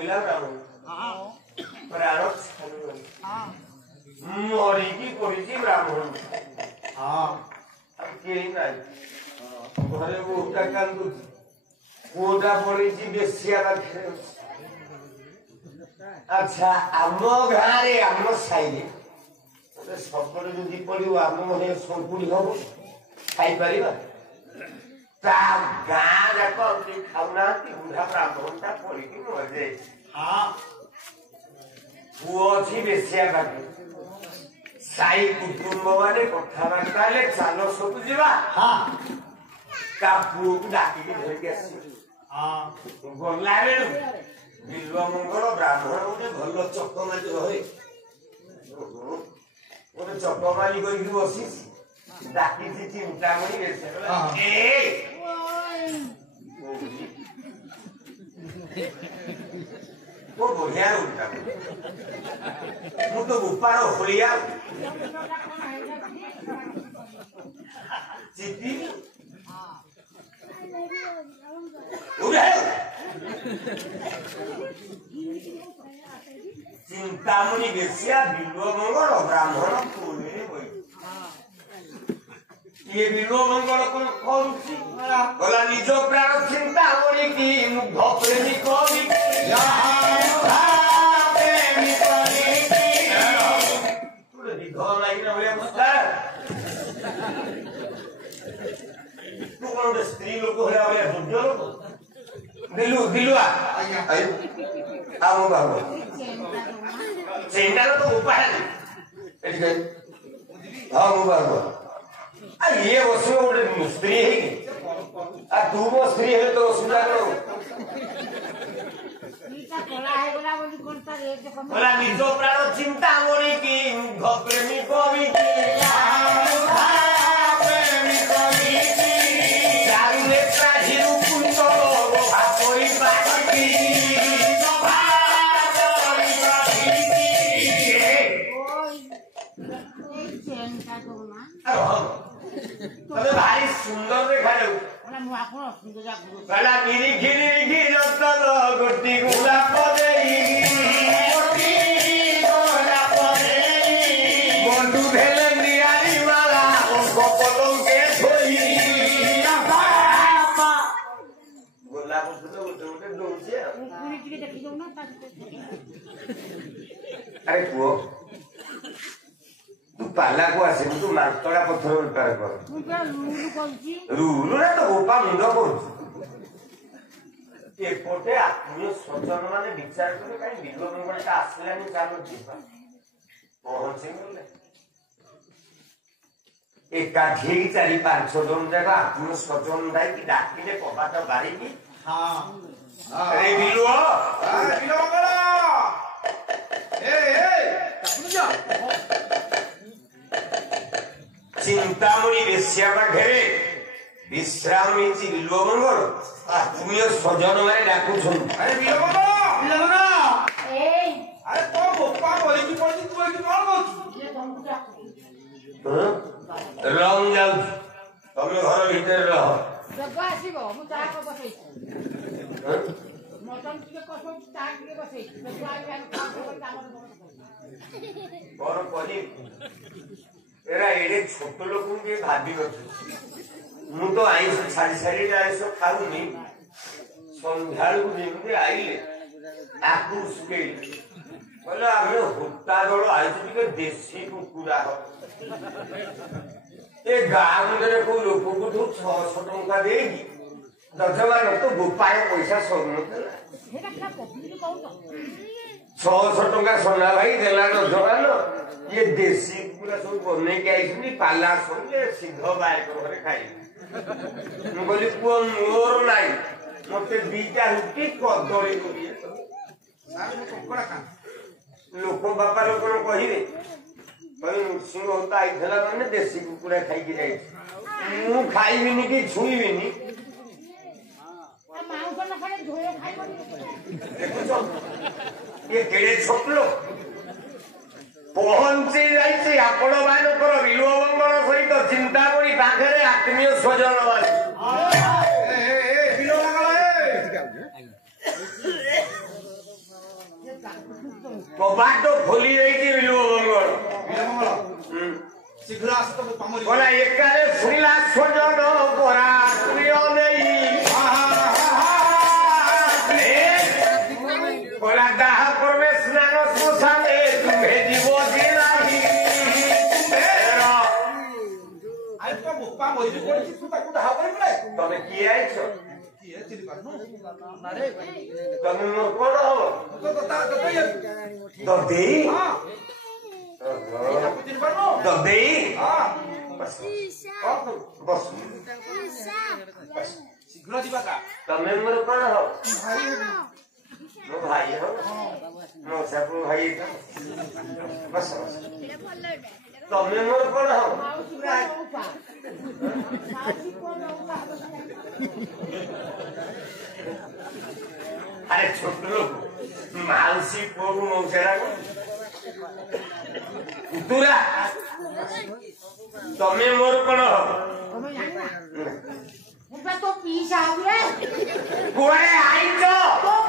कोइला ब्राह्मण प्राण मरी की पड़ी ब्राह्मण केही नाही घरे बोटा कांदू कोटा पड़ी बेसिया पाखे अच्छा आम गाँव आम साई सबरे जो पड़ो आम मन संकुड़ी हम खाई पार गाँ जाक खाऊना बुढ़ा ब्राह्मणटा पड़ी मजे पुओ अच्छी बेसिया पाखे साई कुटुंब माने कथबार्ता हेले चाल सब जा पुओ को डाकिक धरिक आस गला बेलू बिल्व मंगल ब्राह्मण गोटे भल चकमाली रहे गोटे चकमाली कर बसी डाकी चिंतामणि बढ़िया उल्टा मु तो उपार होलिया चिट्ठी चिंतामणि बेसिया बिल्व मंगल ब्राह्मण पुणे ये बिल्व मंगल गला निज प्राण चिंतामणि की मुग्ध प्रेमी कवि स्त्री लोक दिलु दिलुआ बाबू चिंता तो उपाय हाँ मु बाबू ये बस गोटे स्त्री है तू मो स्त्री है तो असुविधा कौन निज प्राण चिंता मणि की प्रेमी कवि भारी सुंदर देखा गोटी गुलाब बंधु भेले नियारी वाला गोपालों के गोलाप अरे पुओ तू पाला को आसे तू मातड़ा पत्थर बेपार कर रूल ना तो गोपा मुंड कर एपटे आत्मीय स्वजन माने विचार करे काई बिल्व मंगलटा आसलानी चालो जीवा पहुंचे गले एकाठी 4-5 जन जाक आत्मीय स्वजन दाई की डाकिले कबाट बारी की हां अरे बिल्व मंगल ए जा चिंतामणि बेसिया पाखे विश्राम बिल्व मंगल आत्मीय स्वजन मैंने डाकू अरे बिल्व मंगल अरे तो गोपा बोली की पड़ी तू एठी कोन बोल रंग जाउ तमे घर भीतर रह जब आसीबो मु ता को बसै मटन के कसो ता के बसै जब आई काम और कहि एरा एडे छोट लोक के भाबी नथि मु तो आइस सारी सारी आइस खाउनी संध्याल को जेमते आइले आकु सुके बोला हम हुट्टा दड़ आइस के देसी कुकुरा हो ए गाम रे को लोक को तो 600 टंका देगी दजवान तो गोपाय पैसा सोनतला हेटा का पब्लिक कहू 600 टंका सोना भाई देला दजवान ये देसी पूरा सब बने के आइसनी पाला सोले सीधा बाय करे खाई मु बोली पुओ मोर नाही मते बीटा रुटी कदली करिए सारे कोकड़ा खा लोक बापा लोक कहिबे भाई सिंह होता आइथला माने देसी कुकुड़ा खाई के जाई मु खाइबिनी कि छुईबिनी मांस न खाए धोए खाइबो देखो ये केड़े छोट लोक पहुंची जाइए आपण मानकर बिल्व मंगल सहित चिंतामणि पाखे आत्मीय स्वजन कबाट खोली जाइए बिलुमंगल शीघ्र आस तो पामरी बोला एकारे सुनिला सजन परा प्रिय नहीं बोला दाह करबे स्नान सुसाने तुम्हे जीवो दिनाही आई तो पामरी पड़ी तू ताकू दाह करे पड़े तमे की आइछो की है चिली पानु नारे तमे मोर कोन हो तो ये ददी हां आपको चिली पानु ददी हां बस बस शीघ्र दिबा का तमे मोर कोन हो मो भाई हो मो सब भाई बस तमे मोर कोन हो अरे छोट लोग मानसी पोगु मौसेरा को उतुरा तमे मोर कोन हो मुझे तो पीस आ गया कुआरे आई तो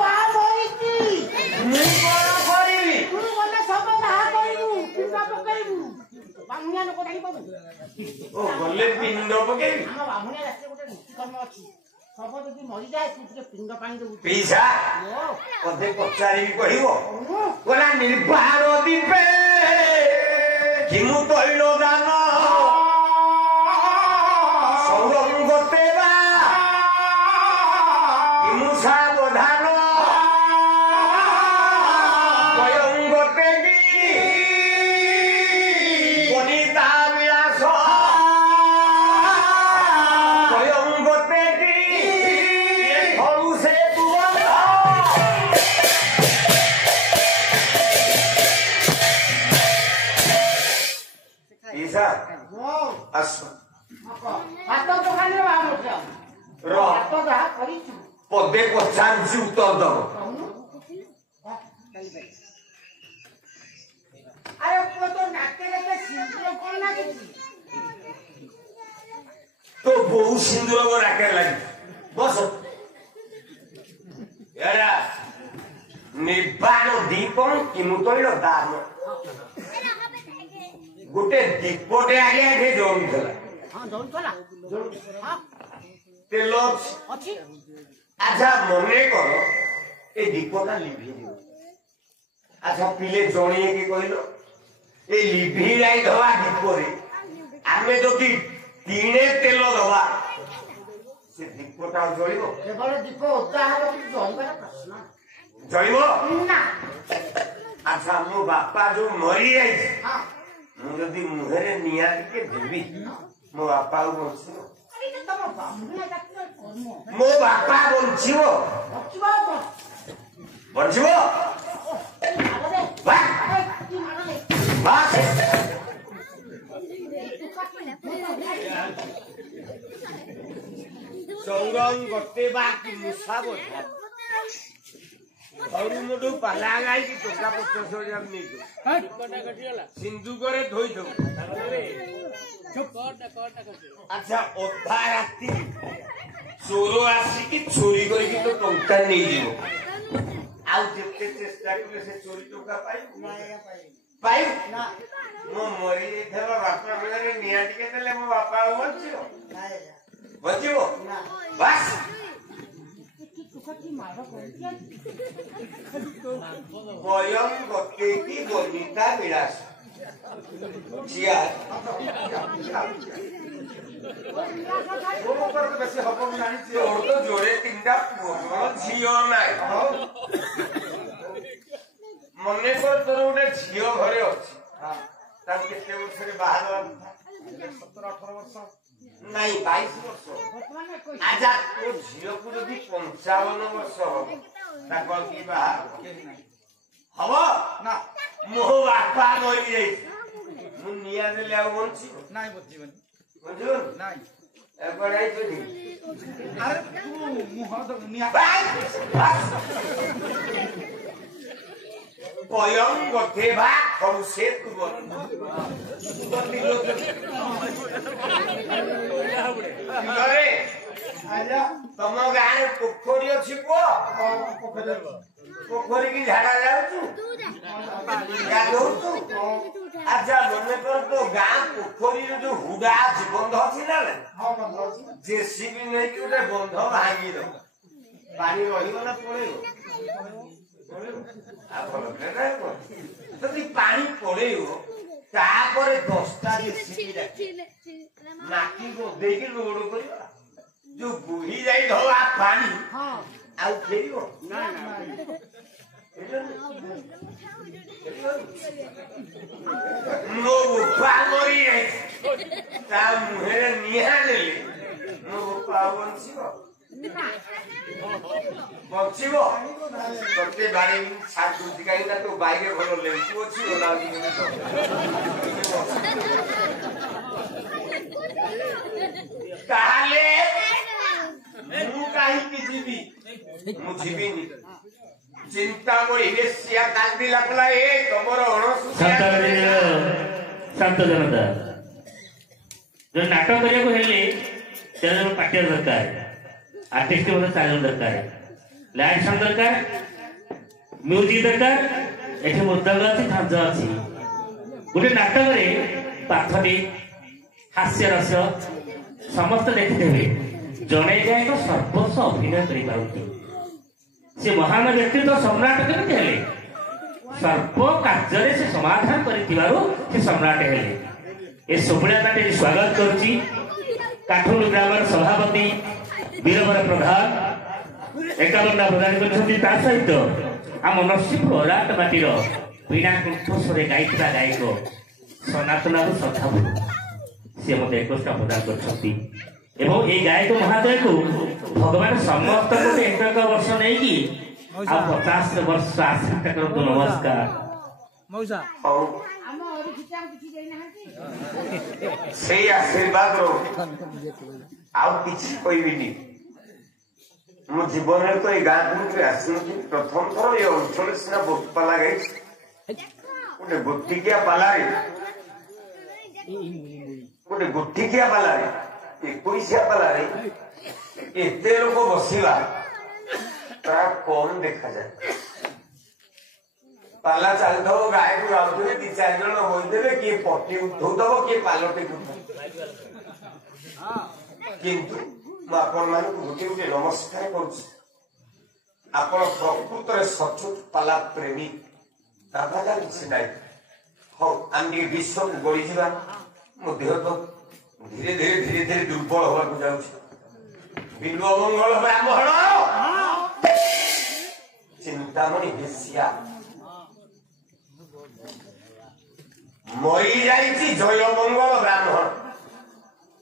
बा मोईती मु कोन करिवि तू बोले सब बाहा करिनु पिंडा पकेइबु बामुनिया लोक डाली पाबु ओ गले पिंड पकेइबि हम बामुनिया रास्ते गोटे नीति कर्म अछि सब जदि मरि जाए तू के पिंड पानी दउ पीसा कदे पचारी कहिबो कोला निर्भार दीपे किमु तैलो दान सौरंगते बा किमु सावधान स्वयंगते की वनिता विलास स्वयंगते की ये फलु से तुवंत ईसा अस हातो दोकान रे बाहर उठा र हातो जहा करिछु पदे पचान जी उत्तर दब अरे को तो नाके रे सिंदूर कोन लागी तो बहु सिंदूर को राखे लगी बस यारा निर्वाण दीपम किमुतैल दान गोटे दीपटे आगे आगे जमी थला हां जौन चला हां तेल अछि अच्छा मने कर ए दीपटा लिभि दियो अच्छा पिले जणिए के कहलो ए लिभि जाई धवा दीपरे आमे जति तीने तेल दवा से दीपटा जळिबो केवल दीप उद्दा हबो कि जळिबार प्रश्न जळिबो ना अच्छा मो बापा जो मरी जाई हां मु जदि मुहरे निया के देबी मो बापा बंचिबो अरे तो तम बामुनिया जाति कर्म मो बापा बंचिबो बचिबा बंचिबो मारे बा अरे की मारे बास सौरंग गते बाकी मुसाबो और मोटू पहला गाई की टोका 50,000 नहीं दो सिंधु करे धोई दो अच्छा ओधा राती चोरो आसी की चोरी करी की तो टोका नहीं दियो आउ जेते चेष्टा करे से चोरी टोका पाई पाई ना मो मरी थेलो बापा मेरे निया टिके देले मो बापा बचियो बचियो ना बस की टुकटी मारो कोन स्वयं गते की वनिता विलास जिया वो ऊपर तो बेसी हबो जानि छी और तो जोड़े तीनटा पुओ झियो नाय मने को तोर उडे झियो घरे अछि हां ता केते वर्ष रे बाहर 17-18 वर्ष नहीं 22 वर्ष आजा तो झियो को जदी 55 वर्ष हो ता कोन की बाहर हबो ना मो बापा मरि जाई मु निया दे ले बंची नाही बुझिबनी बुझो नाही एबड़ाई तो दी अरे तू मुह तो निया स्वयं गते बा हम से तू बोल अरे तुम गाँव पोखरी अच्छी पुओ पोखरी की झाड़ा जाऊँ अच्छा मन कर तो गाँ पोखरी जो हुडा अच्छी बंध अच्छी ना जेसीबी नहीं कि गोटे बंध भांगी दो पानी रहीगला पड़ेगा जदि पानी पड़ेगा तापर 10टा जेसीबी माटी को देकी लोड कर जो बुही जाई धवा पानी आउ फेरियो मो पागरी ता मुहे निहा देले मो पावनसिबो बचिबो तते बारे सात दुति काई ना तो बाइके भलो लेंपु अछि ओला ताले मु काई की जीवी मु जीवीनी चिंता मोर हिलेसिया कांदी लागला ए तमरो अणसुसिया शांत जनता जो नाटक करिया को हेले तेरे पार्टियर दरकार आर्टिस्ट के मतलब 4 जन दरकार लाइट साउंड दरकार म्यूजिक दरकार एठी मुद्दल अछि थांज अछि गोटे नाटक रे पाथरी हास्य रस समस्त देखिदेबे जणे जाय तो सर्वस्व अभिनय करि पाउती से महान व्यक्तित्व सम्राट केते हेले सर्व कार्य से समाधान करितिबारो से सम्राट हेले ए सुबुळा ताटे स्वागत करछि काठुल ग्रामर सभापति वीरवर प्रधान 51 प्रदान करछथि ता सहित आम नरसिंह रात माटीर वीणा कंठस्वरे गाइतरा गायक सनातन श्रद्धापुर से मत 21 प्रदान करछथि एवं ए गायक महादय को भगवान समस्त को 1 वर्ष नहीं की आ 50 वर्ष आश्रित करतो नमस्कार मौसा ଆମ ଅରି ଖିଚାମ କିଛି ଦେଇ ନାହାନ୍ତି से आशीर्वाद रो आउ किछि कहबिनी मो जीवन में तो ए गाँ को आसी प्रथम थर ये अंचल सिना बहुत पाला गई गोटे गुट्टिकिया पाला रे गोटे गुट्टिकिया पाला रे 21 पाला रे एते लोक बसिला ता कौन देखा जाए पाला चल दो गाय को आउथले 2-4 जन होई देबे कि पट्टी उठौ दबो कि पालटे उठौ किंतु आपण मान को गोटे नमस्कार करूछी आपण प्रकृत रे सचोट पाला प्रेमी दादा जान सिनाई हो आंदी विश्व गड़ी जीवा मो देह तो धीरे धीरे दुर्बल होवा को जाउछी बिल्व मंगल ब्राह्मण चिंतामणि बेसिया मरी जाइछि जय मंगल ब्राह्मण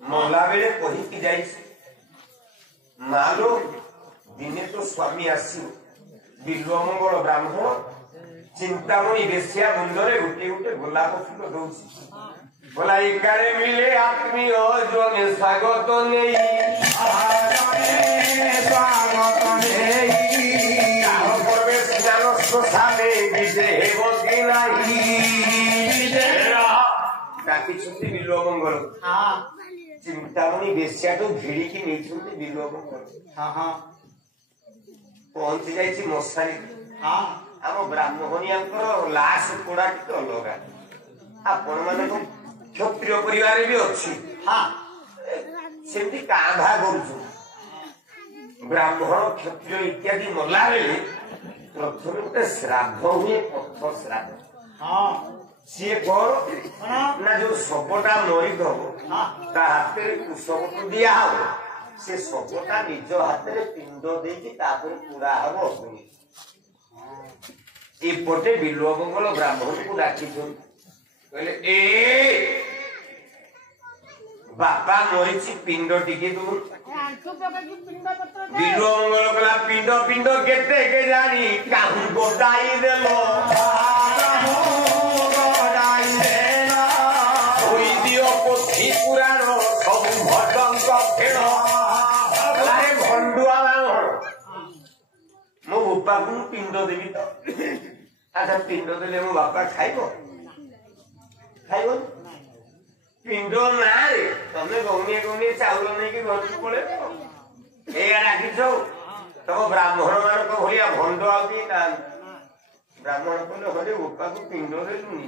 मला बेले कही कि जाइछि मालो दिने तो स्वामी आसी बिल्व मंगल ब्राह्मण चिंतामणि बेसिया मुंडरे गोटे गोटे गोलाप फूल दउछि बोला एकारे मिले आत्मीय जने स्वागत नेई स्वागत नेई आहो प्रवेश जान सोसाले विजय हेबो कि नाही ताकि छुट्टी बिल्व मंगल हां चिंतामणि बेसिया तो भिड़ी की नहीं छुट्टी बिल्व मंगल हां हां पहुंच जाइछि मशारी हां हम ब्राह्मणियांकर लाश कोड़ा की अलगा आपण माने को क्षत्रिय परिवार भी अच्छी हाँ सेमती कांधा करुछु ब्राह्मण क्षत्रिय इत्यादि मरला बेले प्रथम गोटे श्राद्ध हुए पथ श्राद्ध हाँ सी कौन ना जो शवटा मरी दब ता हाथ में कुशब दिया हम से शवटा निज हाथ में पिंड देकी तापर पूरा हम अग्नि एपटे बिल्व मंगल ब्राह्मण को डाकी कहले ए बापा मरीची पिंड टिके तू बिल्व मंगल कला पिंड पिंड केते के जानी काहू गोटाई देलो होई दियो पोथी पुराण सब भटन फेण लारे भंडुआ मो बापा को पिंड देबी तो अच्छा पिंड देले मो बापा खाइबो खाइबो पिंड ना रे तमे गौनी गौनी चाउल नहीं कि घर को पड़े ଏଇଆ ଡାକିଛ ତମ ବ୍ରାହ୍ମଣ ମାନଙ୍କ ଭଳିଆ ଭଣ୍ଡ ଆଉ କେହି ନାହାନ୍ତି। ବ୍ରାହ୍ମଣ କହିଲେ ହରେ ବୋପାକୁ ପିଣ୍ଡ ଦେଲୁନି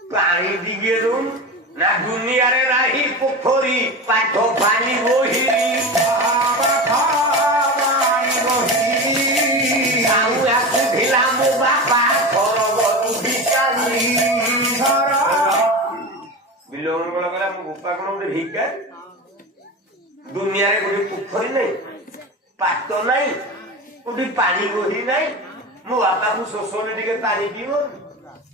ପାଣି ଟିକେ ଦଉନୁ ନା ଦୁନିଆରେ ନାହିଁ ପୋଖରୀ ପାଠ ପାଣି ବହି ଆଉ ଆସୁଥିଲା ମୋ ବାପା ବିଲମଙ୍ଗଳ କହିଲା ମୋ ବୋପା କଣ ଗୋଟେ ଭିକାରୀ ଦୁନିଆରେ ଗୋଟେ ପୋଖରୀ ନାହିଁ ପାଟ ନାହିଁ କୋଉଠି ପାଣି ବହି ନାହିଁ ମୋ ବାପାକୁ ଶୋଷରେ ଟିକେ ପାଣି ପିଇବ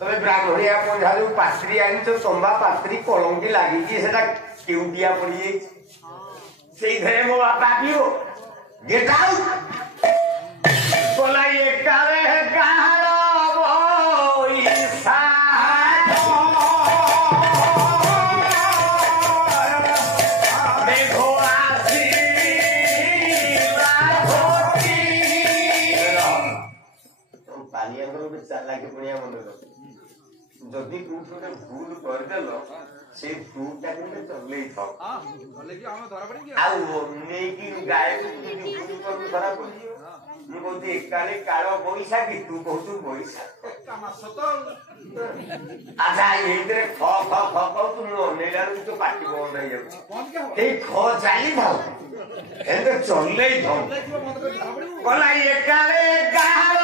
ତମେ ବ୍ରାହ୍ମଣିଆ ପଞ୍ଝା ଯୋଉ ପାତ୍ରୀ ଆଣିଛ ତମ୍ବା ପାତ୍ରୀ କଳଙ୍କି ଲାଗିଛି ସେଟା କେଉଟିଆ ପଡିଯାଇଛି ସେଇଥିରେ ମୋ ବାପା ପିଇବ ଗେଟ୍ ଆଉଟ୍ ଗଲା ଏକାରେ କାହାର ପଇସା ଚାଲାକି ପୁଣିଆ ମନେ ରଖ ଯଦି କୋଉଠି ଗୋଟେ ଭୁଲ କରିଦେଲ ସେଇ ଭୁଲଟା କିନ୍ତୁ ଚଲେଇ ଥାଉ ଆଉ ନେଇକି ଗାଈକୁ ଧରା ପଡିଯିବ ମୁଁ କହୁଛି ଏକାଳେ କାଳ ବୈଶାଖୀ ତୁ କହୁଛୁ ବୈଶାଖ ଆଚ୍ଛା ଏଇଥିରେ ଖ ଖ ଖ କହୁଛୁ ମୁଁ ଅନେଇଲା ବେଳକୁ ତୋ ପାଟି ବନ୍ଦ ହେଇଯାଉଛି ଏଇ ଖ ଚାଲିଥାଉ ଏମିତି ଚଲେଇ ଥାଉ ଗଲା ଏକାଳେ କାଳ